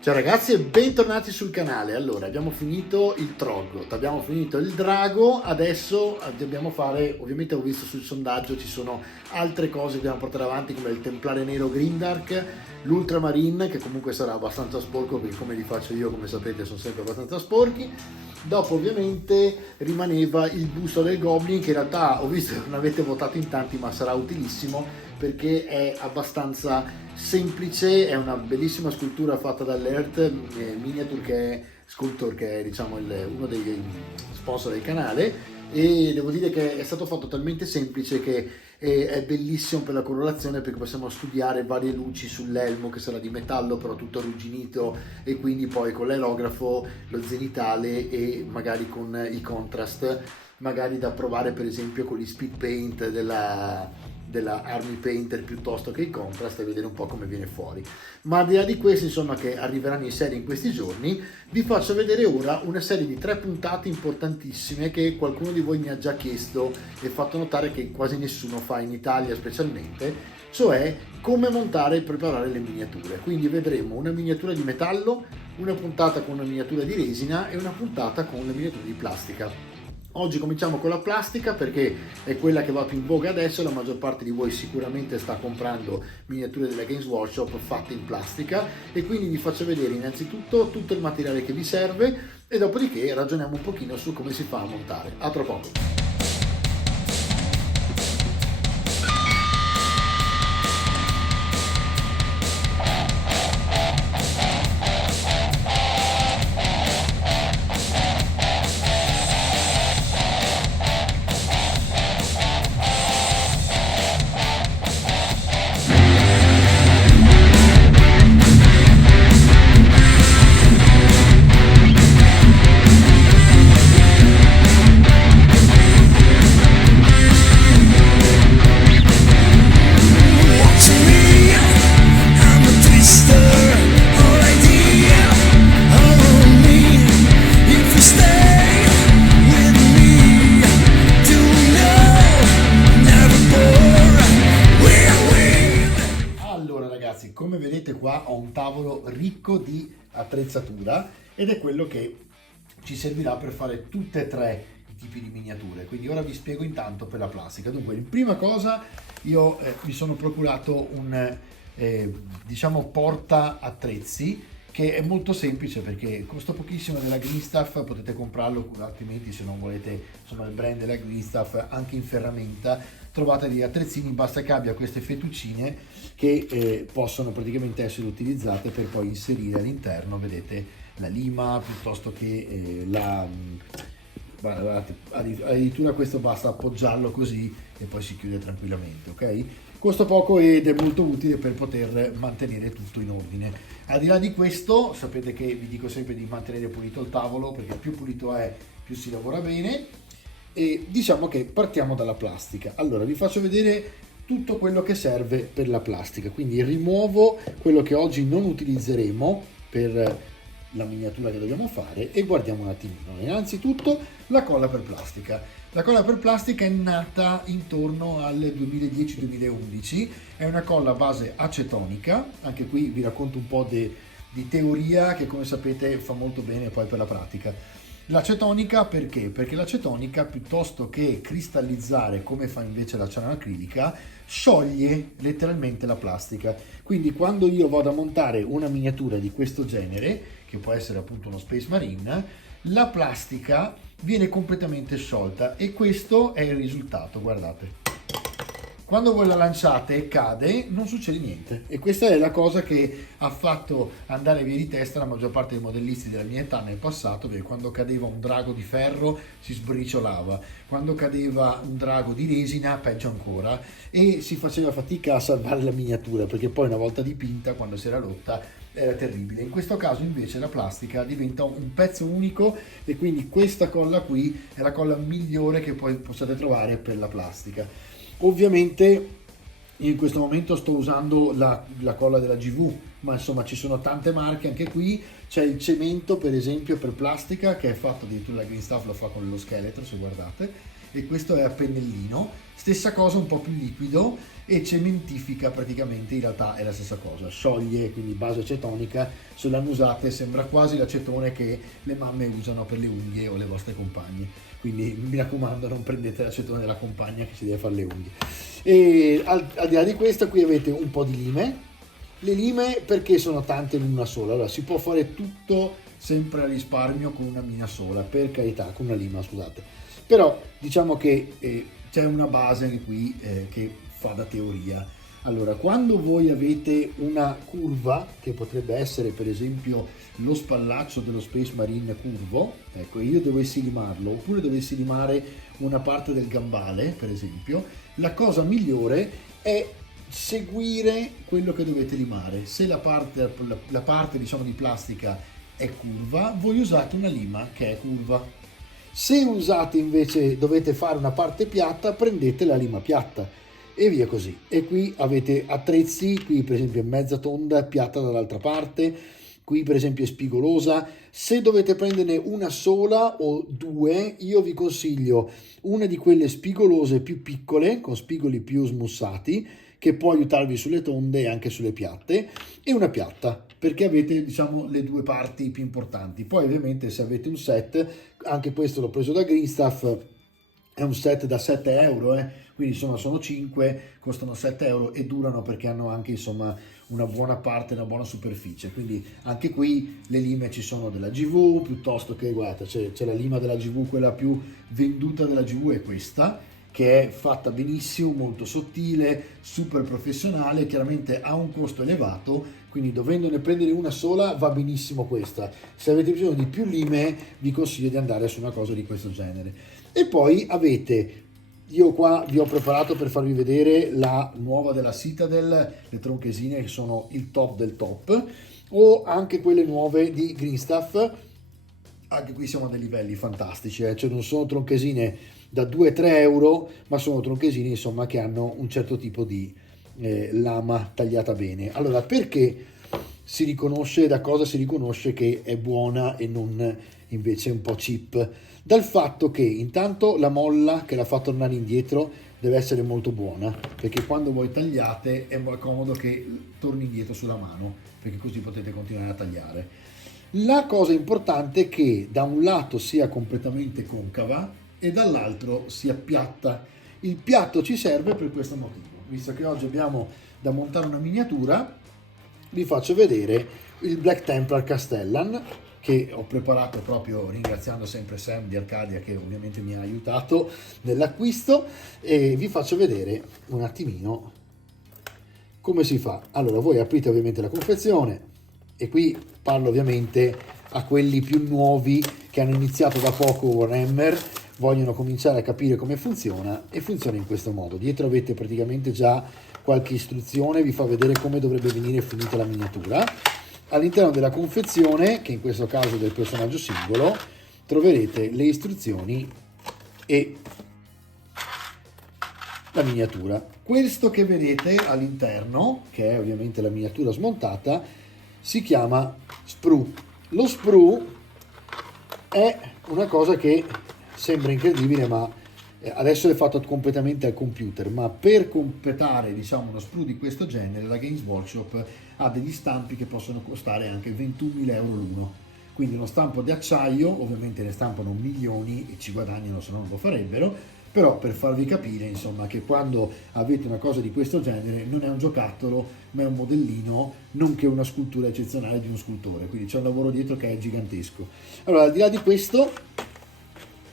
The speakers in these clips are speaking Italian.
Ciao ragazzi e bentornati sul canale. Allora, abbiamo finito il Troglodyte, abbiamo finito il drago, adesso dobbiamo fare, ovviamente ho visto sul sondaggio ci sono altre cose che dobbiamo portare avanti come il Templare Nero Grindark, l'Ultramarine che comunque sarà abbastanza sporco perché come li faccio io, come sapete, sono sempre abbastanza sporchi. Dopo ovviamente rimaneva il busto del Goblin che in realtà ho visto che non avete votato in tanti ma sarà utilissimo perché è abbastanza semplice, è una bellissima scultura fatta dall'Earth Miniature che è Sculptor, che è diciamo uno dei sponsor del canale, e devo dire che è stato fatto talmente semplice che è bellissimo per la colorazione perché possiamo studiare varie luci sull'elmo che sarà di metallo però tutto arrugginito, e quindi poi con l'aerografo, lo zenitale e magari con i contrast magari da provare per esempio con gli speed paint della Army Painter piuttosto che i contrast, e vedere un po' come viene fuori. Ma al di là di questo, insomma, che arriveranno in serie in questi giorni, vi faccio vedere ora una serie di 3 puntate importantissime che qualcuno di voi mi ha già chiesto e fatto notare che quasi nessuno fa in Italia specialmente, cioè come montare e preparare le miniature. Quindi vedremo una miniatura di metallo, una puntata con una miniatura di resina e una puntata con le miniature di plastica. Oggi cominciamo con la plastica perché è quella che va più in voga adesso, la maggior parte di voi sicuramente sta comprando miniature della Games Workshop fatte in plastica, e quindi vi faccio vedere innanzitutto tutto il materiale che vi serve e dopodiché ragioniamo un pochino su come si fa a montare. A tra poco! Come vedete qua ho un tavolo ricco di attrezzatura ed è quello che ci servirà per fare tutte e tre i tipi di miniature. Quindi ora vi spiego intanto per la plastica. Dunque, in prima cosa io mi sono procurato un diciamo porta attrezzi che è molto semplice perché costa pochissimo, della Green Stuff, potete comprarlo, altrimenti se non volete insomma il brand della Green Stuff anche in ferramenta trovate degli attrezzini, basta che abbia queste fettuccine che possono praticamente essere utilizzate per poi inserire all'interno, vedete, la lima piuttosto che guardate, addirittura questo basta appoggiarlo così e poi si chiude tranquillamente, ok? Costa poco ed è molto utile per poter mantenere tutto in ordine. Al di là di questo, sapete che vi dico sempre di mantenere pulito il tavolo perché più pulito è più si lavora bene, e diciamo che partiamo dalla plastica. Allora vi faccio vedere tutto quello che serve per la plastica, quindi rimuovo quello che oggi non utilizzeremo per la miniatura che dobbiamo fare e guardiamo un attimino. Innanzitutto la colla per plastica. La colla per plastica è nata intorno al 2010-2011, è una colla a base acetonica, anche qui vi racconto un po' di teoria che come sapete fa molto bene poi per la pratica. L'acetonica perché? Perché l'acetonica, piuttosto che cristallizzare come fa invece la cianoacrilica, scioglie letteralmente la plastica. Quindi quando io vado a montare una miniatura di questo genere, che può essere appunto uno Space Marine, la plastica viene completamente sciolta e questo è il risultato, guardate. Quando voi la lanciate e cade non succede niente, e questa è la cosa che ha fatto andare via di testa la maggior parte dei modellisti della mia età nel passato, perché quando cadeva un drago di ferro si sbriciolava, quando cadeva un drago di resina peggio ancora, e si faceva fatica a salvare la miniatura perché poi una volta dipinta, quando si era rotta, era terribile. In questo caso invece la plastica diventa un pezzo unico e quindi questa colla qui è la colla migliore che poi possiate trovare per la plastica. Ovviamente in questo momento sto usando la colla della GV, ma insomma ci sono tante marche anche qui. C'è il cemento per esempio per plastica che è fatto, addirittura la Green Stuff lo fa con lo scheletro, se guardate, e questo è a pennellino, stessa cosa un po' più liquido e cementifica praticamente, in realtà è la stessa cosa, scioglie, quindi base acetonica, se l'hanno usate sembra quasi l'acetone che le mamme usano per le unghie o le vostre compagne, quindi mi raccomando non prendete l'acetone della compagna che si deve fare le unghie. E al di là di questo qui avete un po' di lime, le lime perché sono tante in una sola, allora si può fare tutto sempre a risparmio con una mina sola, per carità, con una lima scusate, però diciamo che c'è una base qui che fa da teoria. Allora, quando voi avete una curva, che potrebbe essere per esempio lo spallaccio dello Space Marine curvo, ecco, io dovessi limarlo, oppure dovessi limare una parte del gambale, per esempio, la cosa migliore è seguire quello che dovete limare. Se la parte diciamo di plastica è curva, voi usate una lima che è curva. Se usate invece, dovete fare una parte piatta, prendete la lima piatta e via così. E qui avete attrezzi, qui per esempio è mezza tonda, piatta dall'altra parte, qui per esempio è spigolosa. Se dovete prenderne una sola o due, io vi consiglio una di quelle spigolose più piccole, con spigoli più smussati, che può aiutarvi sulle tonde e anche sulle piatte, e una piatta, perché avete diciamo le due parti più importanti. Poi ovviamente se avete un set, anche questo l'ho preso da Greenstuff, è un set da 7 euro, quindi insomma sono 5, costano 7 euro e durano perché hanno anche insomma una buona parte, una buona superficie, quindi anche qui le lime ci sono della GV, piuttosto che guardate c'è la lima della GV, quella più venduta della GV è questa, che è fatta benissimo, molto sottile, super professionale, chiaramente ha un costo elevato, quindi dovendone prendere una sola va benissimo questa. Se avete bisogno di più lime vi consiglio di andare su una cosa di questo genere. E poi avete, io qua vi ho preparato per farvi vedere la nuova della Citadel, le tronchesine che sono il top del top, o anche quelle nuove di Greenstuff. Anche qui siamo a dei livelli fantastici, cioè non sono tronchesine da 2-3 euro, ma sono tronchesini insomma che hanno un certo tipo di lama tagliata bene. Allora, perché si riconosce, da cosa si riconosce che è buona e non invece un po' cheap? Dal fatto che intanto la molla che la fa tornare indietro deve essere molto buona, perché quando voi tagliate è comodo che torni indietro sulla mano, perché così potete continuare a tagliare. La cosa importante è che da un lato sia completamente concava e dall'altro sia piatta. Il piatto ci serve per questo motivo. Visto che oggi abbiamo da montare una miniatura, vi faccio vedere il Black Templar Castellan che ho preparato proprio ringraziando sempre Sam di Arcadia che ovviamente mi ha aiutato nell'acquisto, e vi faccio vedere un attimino come si fa. Allora, voi aprite ovviamente la confezione, e qui parlo ovviamente a quelli più nuovi che hanno iniziato da poco Warhammer, vogliono cominciare a capire come funziona, e funziona in questo modo. Dietro avete praticamente già qualche istruzione, vi fa vedere come dovrebbe venire finita la miniatura. All'interno della confezione, che in questo caso è del personaggio singolo, troverete le istruzioni e la miniatura. Questo che vedete all'interno, che è ovviamente la miniatura smontata, si chiama sprue. Lo sprue è una cosa che sembra incredibile, ma adesso è fatto completamente al computer, ma per completare diciamo uno sprue di questo genere la Games Workshop ha degli stampi che possono costare anche 21.000 euro l'uno, quindi uno stampo di acciaio, ovviamente ne stampano milioni e ci guadagnano, se no non lo farebbero, però per farvi capire insomma che quando avete una cosa di questo genere non è un giocattolo ma è un modellino, nonché una scultura eccezionale di uno scultore, quindi c'è un lavoro dietro che è gigantesco. Allora, al di là di questo,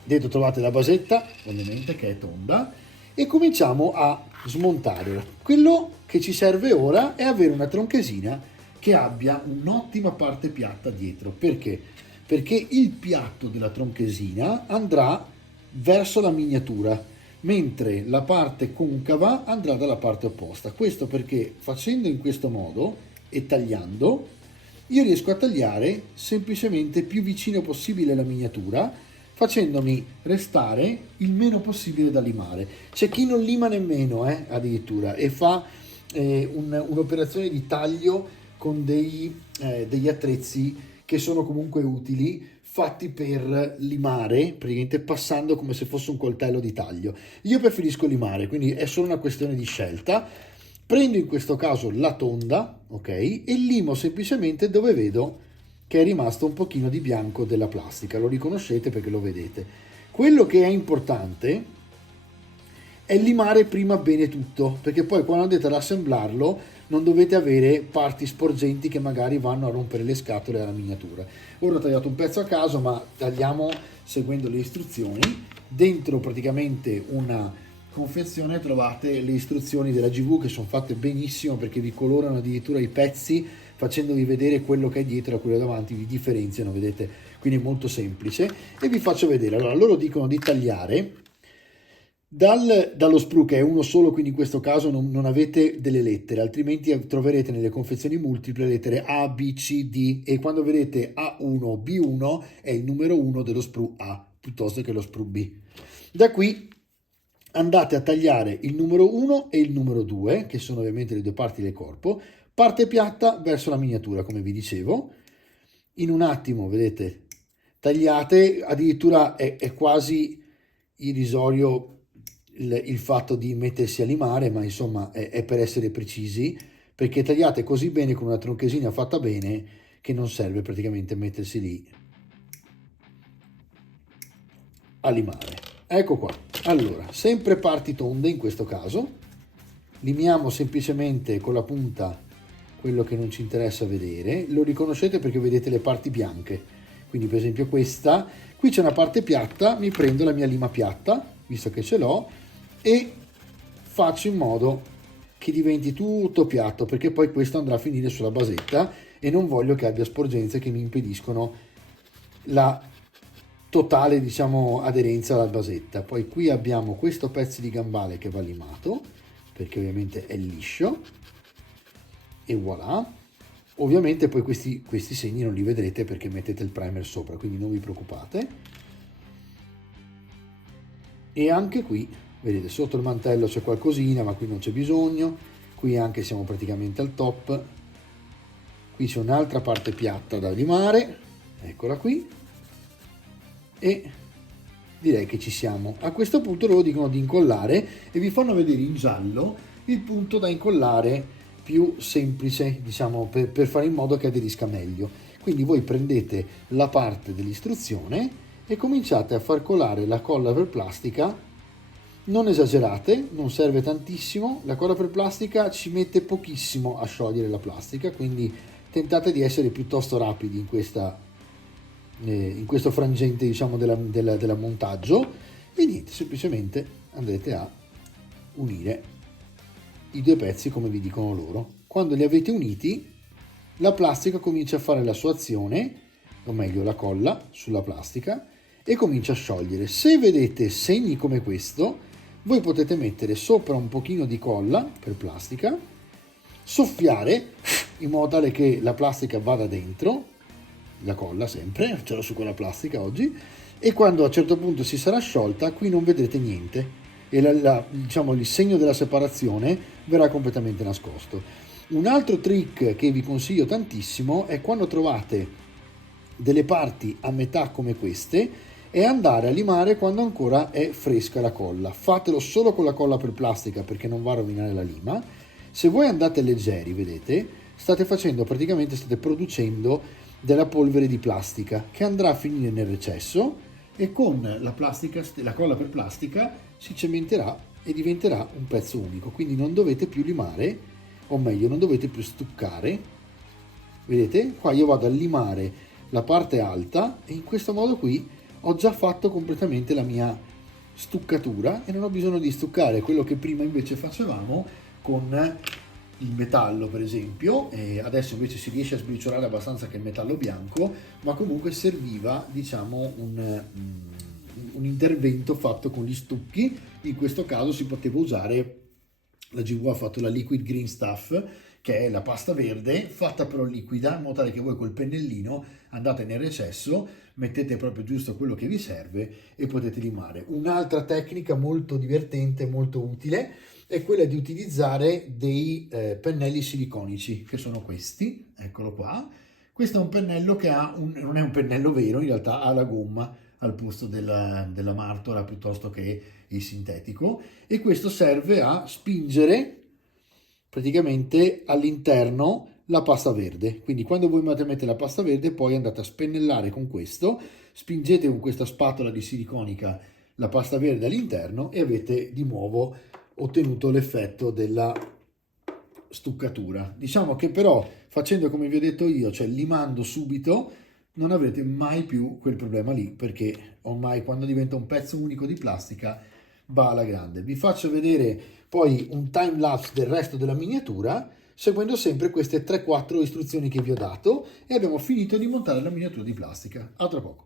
dentro trovate la basetta ovviamente che è tonda, e cominciamo a smontare. Quello che ci serve ora è avere una tronchesina che abbia un'ottima parte piatta dietro. Perché? Perché il piatto della tronchesina andrà verso la miniatura, mentre la parte concava andrà dalla parte opposta. Questo perché facendo in questo modo e tagliando, io riesco a tagliare semplicemente più vicino possibile alla miniatura, facendomi restare il meno possibile da limare. C'è chi non lima nemmeno addirittura, e fa un'operazione di taglio con degli attrezzi che sono comunque utili, fatti per limare, praticamente passando come se fosse un coltello di taglio. Io preferisco limare, quindi è solo una questione di scelta. Prendo in questo caso la tonda, ok, e limo semplicemente dove vedo che è rimasto un pochino di bianco della plastica. Lo riconoscete perché lo vedete. Quello che è importante è limare prima bene tutto, perché poi quando andate ad assemblarlo non dovete avere parti sporgenti che magari vanno a rompere le scatole alla miniatura. Ora ho tagliato un pezzo a caso, ma tagliamo seguendo le istruzioni. Dentro praticamente una confezione trovate le istruzioni della GV che sono fatte benissimo, perché vi colorano addirittura i pezzi facendovi vedere quello che è dietro e quello davanti, vi differenziano, vedete? Quindi è molto semplice. E vi faccio vedere. Allora, loro dicono di tagliare dallo sprue, che è uno solo, quindi in questo caso non avete delle lettere, altrimenti troverete nelle confezioni multiple lettere A, B, C, D, e quando vedete A1, B1 è il numero 1 dello sprue A piuttosto che lo sprue B. Da qui andate a tagliare il numero 1 e il numero 2, che sono ovviamente le due parti del corpo, parte piatta verso la miniatura, come vi dicevo. In un attimo, vedete, tagliate, addirittura è quasi irrisorio il fatto di mettersi a limare, ma insomma è per essere precisi, perché tagliate così bene con una tronchesina fatta bene che non serve praticamente mettersi lì a limare. Ecco qua. Allora, sempre parti tonde in questo caso, limiamo semplicemente con la punta quello che non ci interessa vedere. Lo riconoscete perché vedete le parti bianche, quindi per esempio questa, qui c'è una parte piatta, mi prendo la mia lima piatta, visto che ce l'ho, e faccio in modo che diventi tutto piatto, perché poi questo andrà a finire sulla basetta e non voglio che abbia sporgenze che mi impediscono la totale, diciamo, aderenza alla basetta. Poi qui abbiamo questo pezzo di gambale che va limato, perché ovviamente è liscio, e voilà. Ovviamente poi questi segni non li vedrete perché mettete il primer sopra, quindi non vi preoccupate. E anche qui, vedete, sotto il mantello c'è qualcosina, ma qui non c'è bisogno. Qui anche siamo praticamente al top. Qui c'è un'altra parte piatta da limare, eccola qui. E direi che ci siamo. A questo punto loro dicono di incollare e vi fanno vedere in giallo il punto da incollare più semplice, diciamo, per fare in modo che aderisca meglio. Quindi voi prendete la parte dell'istruzione e cominciate a far colare la colla per plastica. Non esagerate, non serve tantissimo, la colla per plastica ci mette pochissimo a sciogliere la plastica, quindi tentate di essere piuttosto rapidi in questo frangente, diciamo, della montaggio, e niente, semplicemente andrete a unire i due pezzi come vi dicono loro. Quando li avete uniti, la plastica comincia a fare la sua azione, o meglio la colla sulla plastica, e comincia a sciogliere. Se vedete segni come questo, voi potete mettere sopra un pochino di colla per plastica, soffiare in modo tale che la plastica vada dentro, la colla sempre, ce l'ho su quella plastica oggi, e quando a un certo punto si sarà sciolta, qui non vedrete niente e diciamo, il segno della separazione verrà completamente nascosto. Un altro trick che vi consiglio tantissimo è quando trovate delle parti a metà come queste, è andare a limare quando ancora è fresca la colla. Fatelo solo con la colla per plastica perché non va a rovinare la lima. Se voi andate leggeri, vedete, state producendo della polvere di plastica che andrà a finire nel recesso e con la colla per plastica si cementerà e diventerà un pezzo unico. Quindi non dovete più limare, o meglio non dovete più stuccare. Vedete? Qua io vado a limare la parte alta e in questo modo qui ho già fatto completamente la mia stuccatura e non ho bisogno di stuccare quello che prima invece facevamo con il metallo, per esempio, e adesso invece si riesce a sbriciolare abbastanza che il metallo bianco, ma comunque serviva, diciamo, un intervento fatto con gli stucchi. In questo caso si poteva usare, la GV ha fatto la liquid green stuff, che è la pasta verde fatta però liquida, in modo tale che voi col pennellino andate nel recesso, mettete proprio giusto quello che vi serve e potete limare. Un'altra tecnica molto divertente, molto utile, è quella di utilizzare dei pennelli siliconici, che sono questi, eccolo qua. Questo è un pennello che non è un pennello vero, in realtà ha la gomma al posto della martora piuttosto che il sintetico, e questo serve a spingere praticamente all'interno la pasta verde. Quindi quando voi mettete la pasta verde, poi andate a spennellare con questo, spingete con questa spatola di siliconica la pasta verde all'interno e avete di nuovo ottenuto l'effetto della stuccatura. Diciamo che però facendo come vi ho detto io, cioè limando subito, non avrete mai più quel problema lì, perché ormai quando diventa un pezzo unico di plastica va alla grande. Vi faccio vedere poi un time lapse del resto della miniatura seguendo sempre queste 3-4 istruzioni che vi ho dato, e abbiamo finito di montare la miniatura di plastica. A tra poco.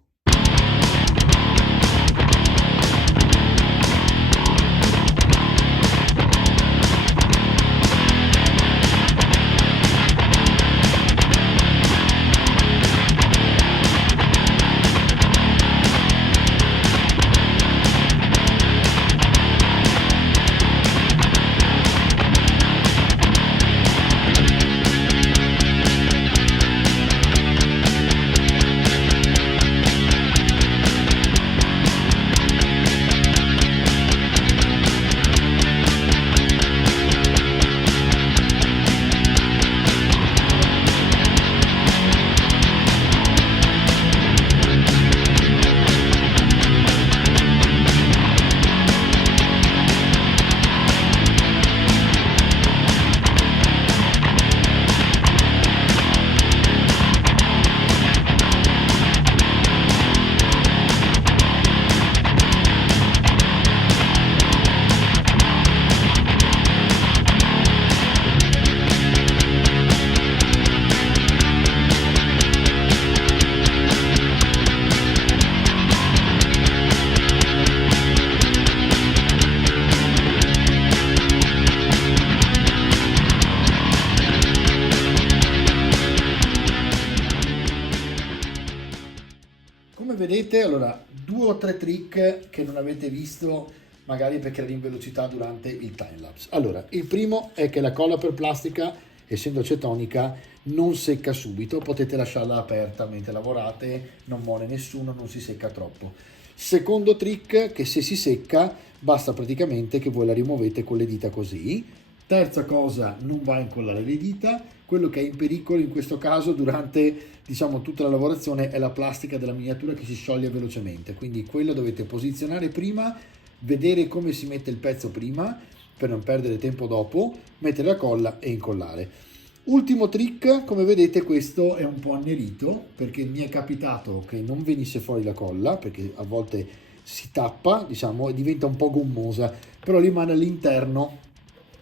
Come vedete, allora, 2 o 3 trick che non avete visto magari perché erano in velocità durante il timelapse. Allora, il primo è che la colla per plastica, essendo acetonica, non secca subito, potete lasciarla aperta mentre lavorate, non muore nessuno, non si secca troppo. Secondo trick, che se si secca basta praticamente che voi la rimuovete con le dita così. Terza cosa, non va a incollare le dita. Quello che è in pericolo in questo caso durante, diciamo, tutta la lavorazione è la plastica della miniatura che si scioglie velocemente, quindi quello dovete posizionare prima, vedere come si mette il pezzo prima per non perdere tempo dopo, mettere la colla e incollare. Ultimo trick, come vedete questo è un po' annerito perché mi è capitato che non venisse fuori la colla, perché a volte si tappa, diciamo, e diventa un po' gommosa, però rimane all'interno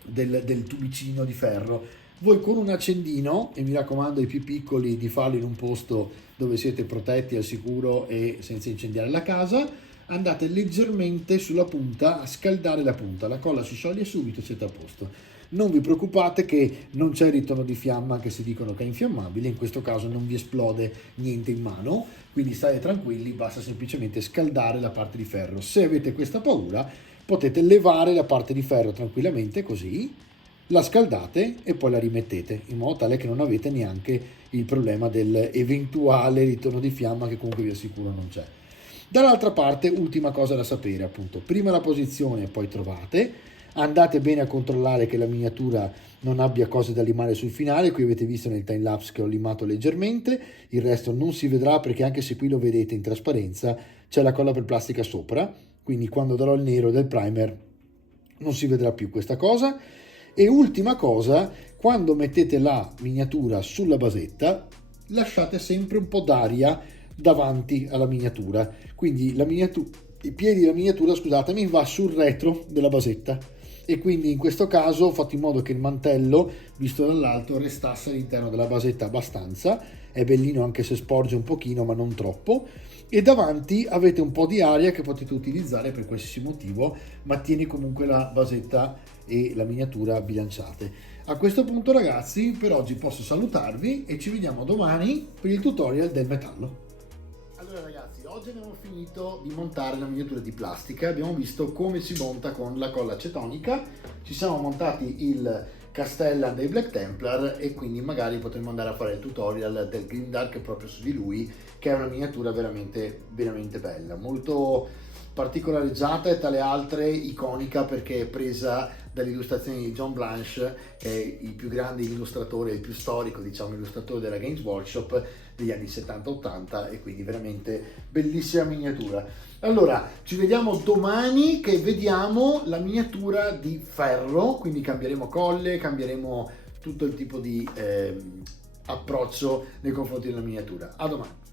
del tubicino di ferro. Voi con un accendino, e mi raccomando ai più piccoli di farlo in un posto dove siete protetti al sicuro e senza incendiare la casa, andate leggermente sulla punta a scaldare la punta, la colla si scioglie subito, siete a posto. Non vi preoccupate che non c'è il ritorno di fiamma, anche se dicono che è infiammabile, in questo caso non vi esplode niente in mano, quindi state tranquilli, basta semplicemente scaldare la parte di ferro. Se avete questa paura potete levare la parte di ferro tranquillamente così, la scaldate e poi la rimettete, in modo tale che non avete neanche il problema dell'eventuale ritorno di fiamma, che comunque vi assicuro non c'è. Dall'altra parte, ultima cosa da sapere, appunto, prima la posizione e poi trovate, andate bene a controllare che la miniatura non abbia cose da limare sul finale. Qui avete visto nel time lapse che ho limato leggermente, il resto non si vedrà perché anche se qui lo vedete in trasparenza c'è la colla per plastica sopra, quindi quando darò il nero del primer non si vedrà più questa cosa. E ultima cosa, quando mettete la miniatura sulla basetta lasciate sempre un po' d'aria davanti alla miniatura, quindi i piedi della miniatura, scusatemi, va sul retro della basetta, e quindi in questo caso ho fatto in modo che il mantello visto dall'alto restasse all'interno della basetta abbastanza. È bellino anche se sporge un pochino ma non troppo, e davanti avete un po' di aria che potete utilizzare per qualsiasi motivo, ma tieni comunque la basetta e la miniatura bilanciate. A questo punto ragazzi, per oggi posso salutarvi e ci vediamo domani per il tutorial del metallo. Allora ragazzi, oggi abbiamo finito di montare la miniatura di plastica, abbiamo visto come si monta con la colla acetonica, ci siamo montati il Castellan dei Black Templar, e quindi magari potremmo andare a fare il tutorial del Grimdark proprio su di lui, che è una miniatura veramente veramente bella, molto particolareggiata e tra le altre iconica perché è presa dalle illustrazioni di John Blanche, che è il più grande illustratore, il più storico, diciamo, illustratore della Games Workshop degli anni 70-80, e quindi veramente bellissima miniatura. Allora, ci vediamo domani che vediamo la miniatura di ferro, quindi cambieremo colle, cambieremo tutto il tipo di approccio nei confronti della miniatura. A domani!